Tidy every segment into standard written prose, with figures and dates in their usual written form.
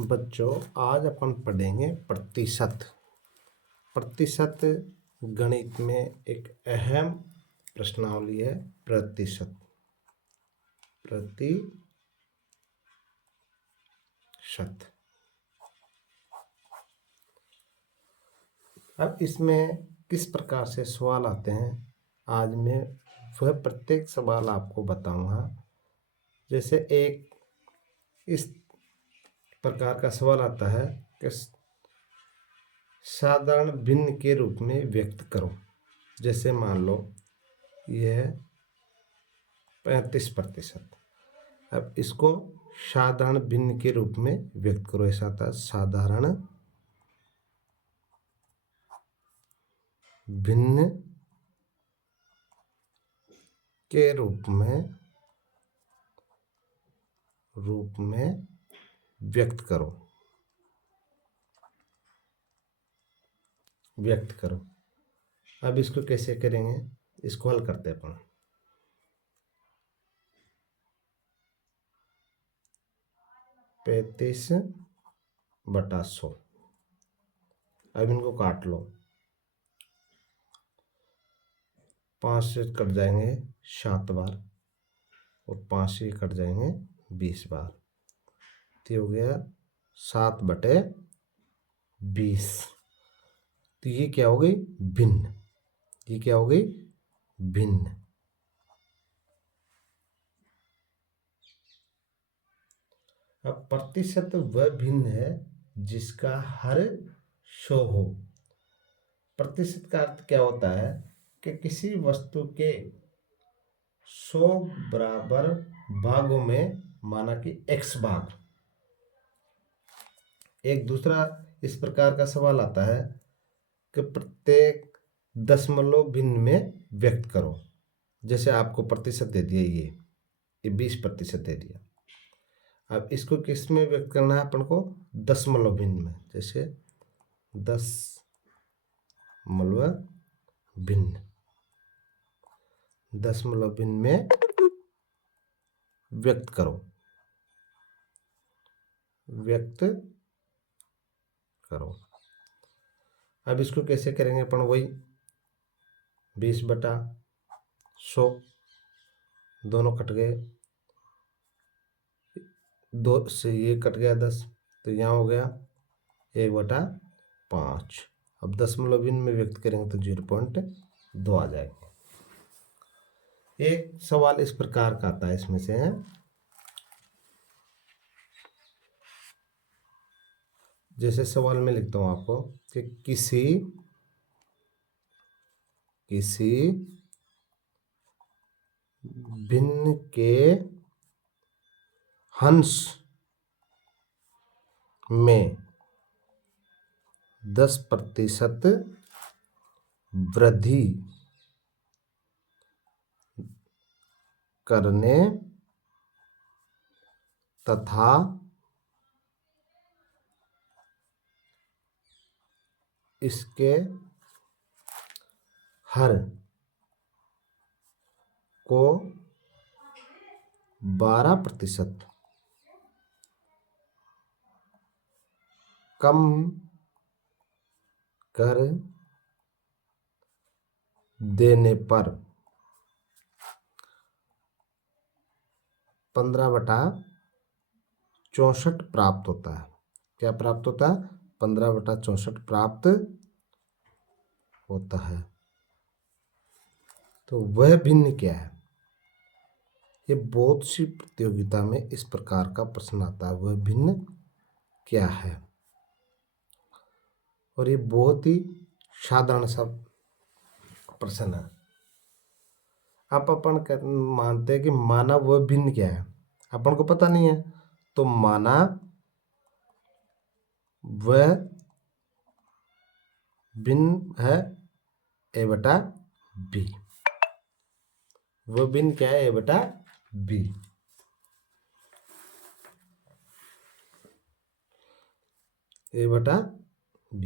बच्चों, आज अपन पढ़ेंगे प्रतिशत। प्रतिशत गणित में एक अहम प्रश्नावली है। प्रतिशत अब इसमें किस प्रकार से सवाल आते हैं, आज मैं वह प्रत्येक सवाल आपको बताऊंगा। जैसे एक इस प्रकार का सवाल आता है कि साधारण भिन्न के रूप में व्यक्त करो। जैसे मान लो यह 35%। अब इसको साधारण भिन्न के रूप में व्यक्त करो। ऐसा आता है साधारण भिन्न के रूप में व्यक्त करो। अब इसको कैसे करेंगे, इसको हल करते हैं अपन। 35/100। अब इनको काट लो। 5 से कट जाएंगे 7 बार और 5 से कट जाएंगे 20 बार। तो हो गया 7/20। तो ये क्या हो गई, भिन्न। ये क्या हो गई, भिन्न। अब प्रतिशत वह भिन्न है जिसका हर 100 हो। प्रतिशत का अर्थ क्या होता है कि किसी वस्तु के 100 बराबर भागों में, माना कि x भाग। एक दूसरा इस प्रकार का सवाल आता है कि प्रत्येक दशमलव भिन्न में व्यक्त करो। जैसे आपको प्रतिशत दे दिया, ये 20% दे दिया। अब इसको किस में व्यक्त करना है अपन को, दशमलव भिन्न में। जैसे दशमलव भिन्न में व्यक्त करो। अब इसको कैसे करेंगे अपन, वही 20/100, दोनों कट गए, 2 से ये कट गया 10, तो यहाँ हो गया 1/5। अब दशमलव भिन्न में व्यक्त करेंगे तो 0.2 आ जाएगा। एक सवाल इस प्रकार का आता है, इसमें से है जैसे सवाल में लिखता हूं आपको कि किसी भिन्न के हंस में 10% वृद्धि करने तथा इसके हर को 12% कम कर देने पर 15/64 प्राप्त होता है। क्या प्राप्त होता है, 15/64 प्राप्त होता है। तो वह भिन्न क्या है, ये बहुत सी प्रतियोगिता में इस प्रकार का प्रश्न आता है, वह भिन्न क्या है। और ये बहुत ही साधारण सा प्रश्न है। आप अपन मानते हैं कि माना वह भिन्न क्या है, अपन को पता नहीं है, तो माना वह भिन्न है a/b। वह भिन्न क्या है, a/b। a/b।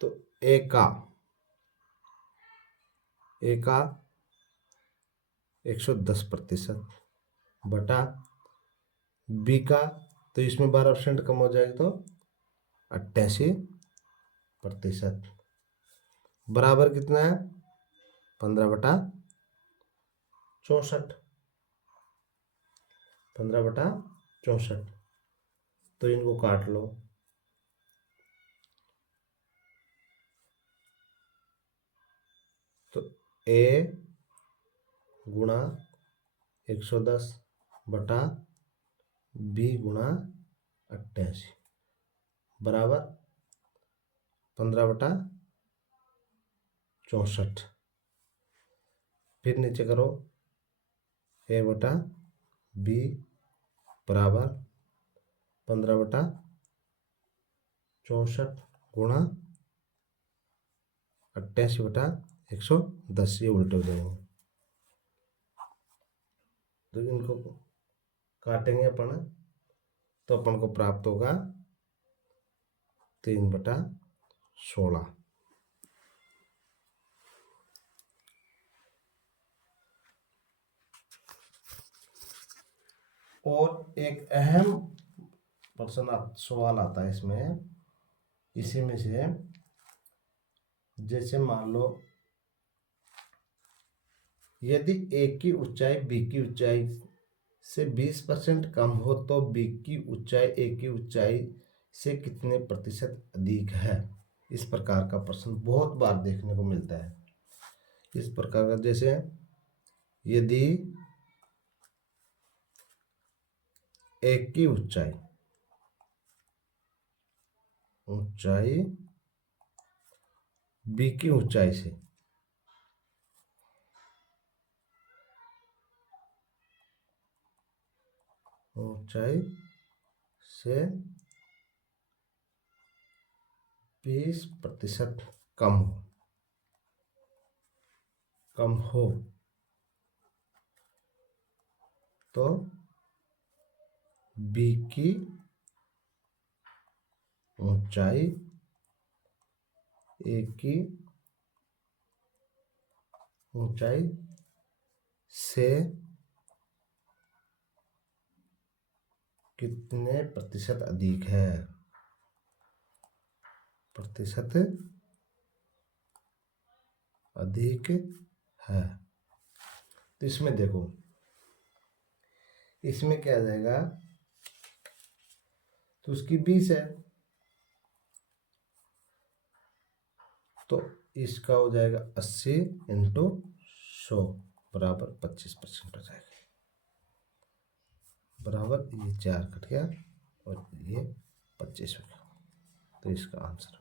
तो a का 110% बटा b का तो इसमें 12% कम हो जाएगी तो 88%। बराबर कितना है? 15/64। 15/64। तो इनको काट लो। तो A गुणा 110/B गुणा 88 बराबर 15/64। फिर नीचे करो, A/B बराबर 15/64 गुणा 88/110। ये उल्टे हो जाएंगे, तो इनको काटेंगे अपन, तो अपन को प्राप्त होगा 3/16। और एक अहम प्रश्न सवाल आता है इसमें, इसी में से, जैसे मान लो यदि A की ऊंचाई B की ऊंचाई से 20% कम हो तो B की ऊंचाई A की ऊंचाई से कितने प्रतिशत अधिक है। इस प्रकार का प्रश्न बहुत बार देखने को मिलता है। इस प्रकार का, जैसे यदि A की ऊंचाई B की ऊंचाई से ऊंचाई से 20% कम हो तो B की ऊंचाई A की ऊंचाई से कितने प्रतिशत अधिक है। प्रतिशत अधिक है। तो इसमें देखो, इसमें क्या आ जाएगा, तो उसकी 20 है, तो इसका हो जाएगा 80 × 100 बराबर 25% हो जाएगा। बराबर ये 4 कट गया और ये 25 हो गया। तो इसका आंसर